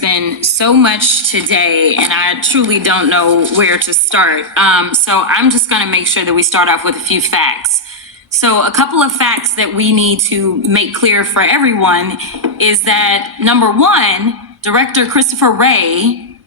Been so much today, and I truly don't know where to start. So I'm just going to make sure that we start off with a few facts. So a couple of facts that we need to make clear for everyone is that, number one, Director Christopher Wray,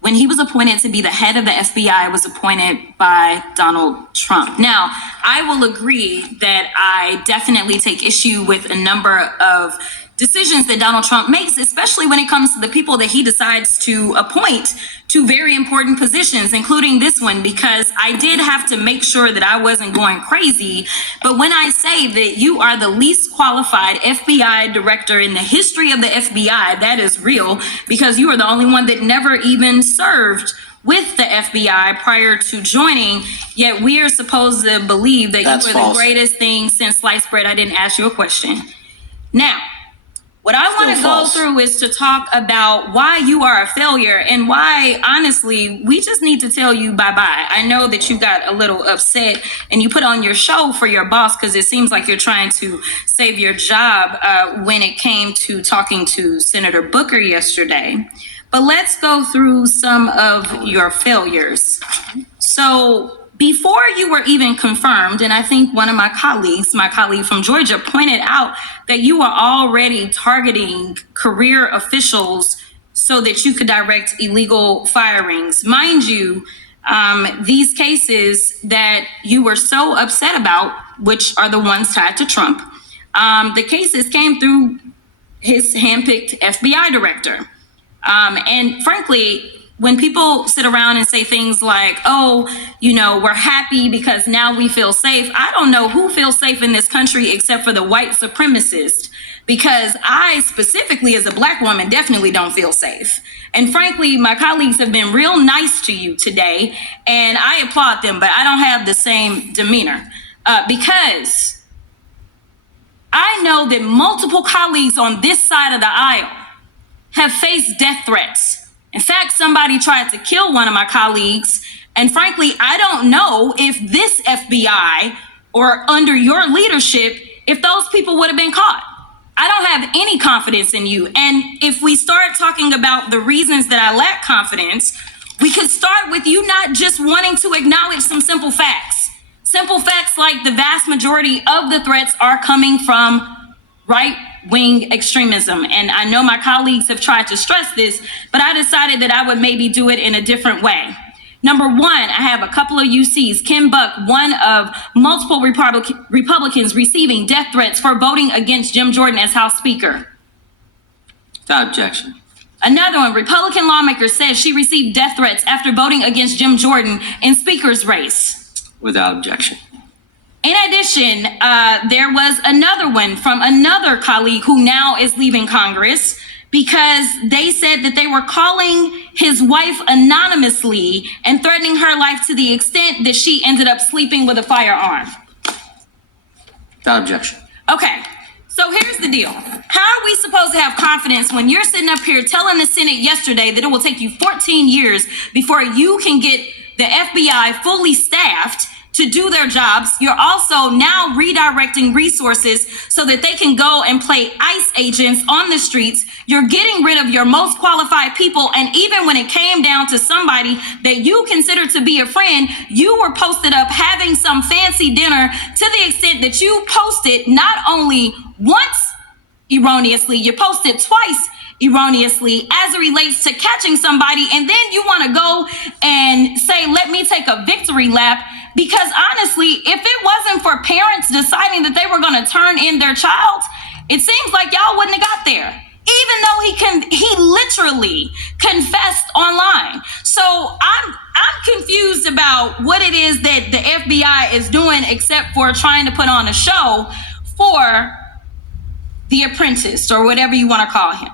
when he was appointed to be the head of the FBI, was appointed by Donald Trump. Now, I will agree that I definitely take issue with a number of decisions that Donald Trump makes, especially when it comes to the people that he decides to appoint to very important positions, including this one, because I did have to make sure that I wasn't going crazy. But when I say that you are the least qualified FBI director in the history of the FBI, that is real, because you are the only one that never even served with the FBI prior to joining, yet we are supposed to believe that you are the greatest thing since sliced bread. I didn't ask you a question. Now, what I want to go through is to talk about why you are a failure and why, honestly, we just need to tell you bye-bye. I know that you got a little upset and you put on your show for your boss because it seems like you're trying to save your job when it came to talking to Senator Booker yesterday. But let's go through some of your failures. So before you were even confirmed, and I think one of my colleague from Georgia, pointed out that you were already targeting career officials so that you could direct illegal firings. Mind you, these cases that you were so upset about, which are the ones tied to Trump, the cases came through his handpicked FBI director. And frankly, when people sit around and say things like, oh, you know, we're happy because now we feel safe, I don't know who feels safe in this country except for the white supremacists, because I specifically as a Black woman definitely don't feel safe. And frankly, my colleagues have been real nice to you today, and I applaud them, but I don't have the same demeanor because I know that multiple colleagues on this side of the aisle have faced death threats. In fact, somebody tried to kill one of my colleagues. And frankly, I don't know if this FBI or under your leadership, if those people would have been caught. I don't have any confidence in you. And if we start talking about the reasons that I lack confidence, we could start with you not just wanting to acknowledge some simple facts. Simple facts like the vast majority of the threats are coming from right-wing extremism. And I know my colleagues have tried to stress this, but I decided that I would maybe do it in a different way. Number one, I have a couple of UCs. Ken Buck, one of multiple Republicans receiving death threats for voting against Jim Jordan as House Speaker. Without objection. Another one, Republican lawmaker says she received death threats after voting against Jim Jordan in Speaker's race. Without objection. In addition, there was another one from another colleague who now is leaving Congress because they said that they were calling his wife anonymously and threatening her life to the extent that she ended up sleeping with a firearm. Without objection. Okay, so here's the deal. How are we supposed to have confidence when you're sitting up here telling the Senate yesterday that it will take you 14 years before you can get the FBI fully staffed to do their jobs? You're also now redirecting resources so that they can go and play ICE agents on the streets. You're getting rid of your most qualified people. And even when it came down to somebody that you consider to be a friend, you were posted up having some fancy dinner to the extent that you posted not only once erroneously, you posted twice erroneously as it relates to catching somebody. And then you want to go and say, let me take a victory lap. Because honestly, if it wasn't for parents deciding that they were going to turn in their child, it seems like y'all wouldn't have got there. Even though he literally confessed online. So I'm confused about what it is that the FBI is doing except for trying to put on a show for the apprentice or whatever you want to call him.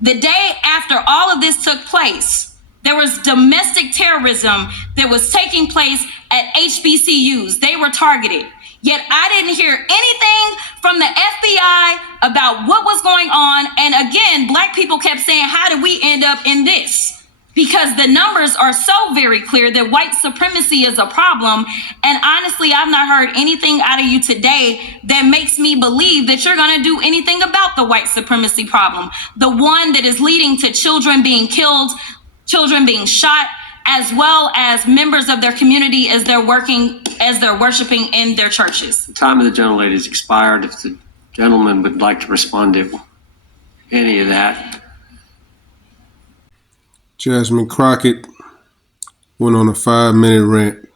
The day after all of this took place, there was domestic terrorism that was taking place at HBCUs. They were targeted. Yet I didn't hear anything from the FBI about what was going on. And again, Black people kept saying, how did we end up in this? because the numbers are so very clear that white supremacy is a problem. And honestly, I've not heard anything out of you today that makes me believe that you're going to do anything about the white supremacy problem, the one that is leading to children being killed, children being shot, as well as members of their community as they're worshiping in their churches. The time of the gentlelady has expired. If the gentleman would like to respond to any of that. Jasmine Crockett went on a 5-minute rant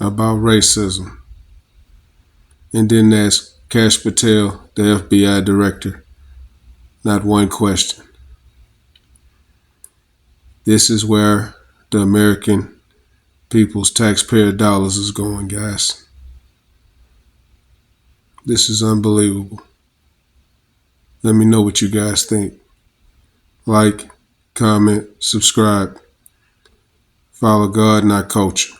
about racism and didn't ask Kash Patel, the FBI director, not one question. This is where the American people's taxpayer dollars is going, guys. This is unbelievable. Let me know what you guys think. Like, comment, subscribe. Follow God, not culture.